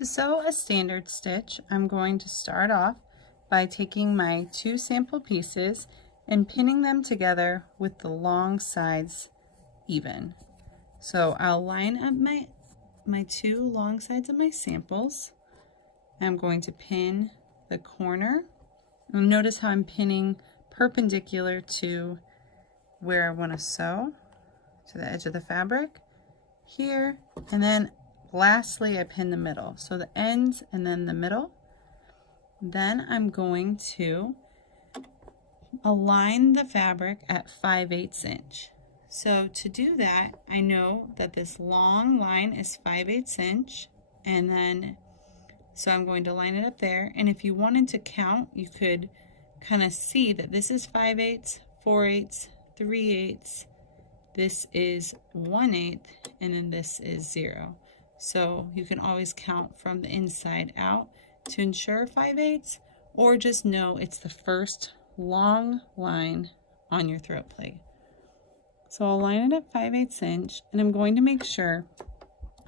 To sew a standard stitch, I'm going to start off by taking my 2 sample pieces and pinning them together with the long sides even. So I'll line up my 2 long sides of my samples. I'm going to pin the corner. And notice how I'm pinning perpendicular to where I want to sew, to the edge of the fabric here, and then lastly I pin the middle, so the ends and then the middle. Then I'm going to align the fabric at 5/8 inch. So to do that, I know that this long line is 5/8 inch, and then so I'm going to line it up there. And if you wanted to count, you could kind of see that this is 5/8, 4/8, 3/8, this is 1/8, and then this is 0. So you can always count from the inside out to ensure 5/8, or just know it's the first long line on your throat plate. So I'll line it at 5/8 inch, and I'm going to make sure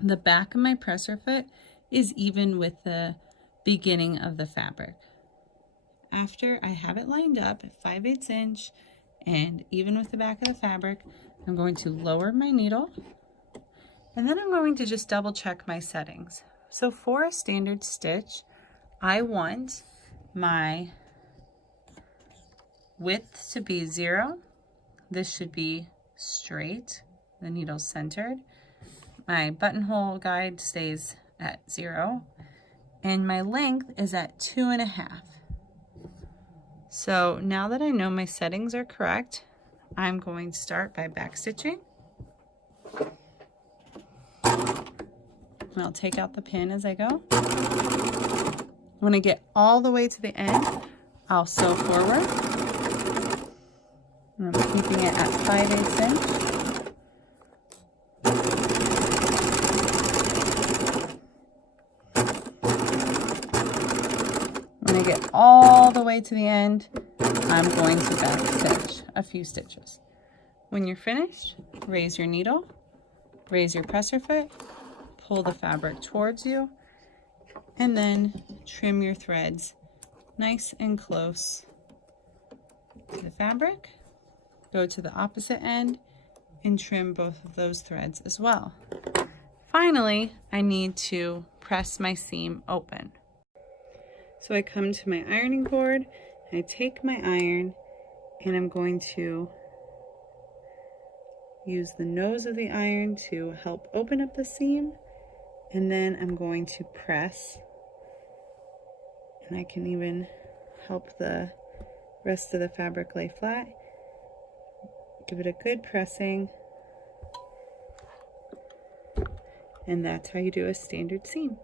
the back of my presser foot is even with the beginning of the fabric. After I have it lined up at 5/8 inch and even with the back of the fabric, I'm going to lower my needle, and then I'm going to just double check my settings. So for a standard stitch, I want my width to be 0. This should be straight, the needle centered. My buttonhole guide stays at 0, and my length is at 2.5. So now that I know my settings are correct, I'm going to start by back stitching. And I'll take out the pin as I go. When I get all the way to the end, I'll sew forward. And I'm keeping it at 5/8 inch. When I get all the way to the end, I'm going to back stitch a few stitches. When you're finished, raise your needle, raise your presser foot, pull the fabric towards you, and then trim your threads nice and close to the fabric. Go to the opposite end and trim both of those threads as well. Finally, I need to press my seam open. So I come to my ironing board, I take my iron, and I'm going to use the nose of the iron to help open up the seam, and then I'm going to press, and I can even help the rest of the fabric lay flat. Give it a good pressing, and that's how you do a standard seam.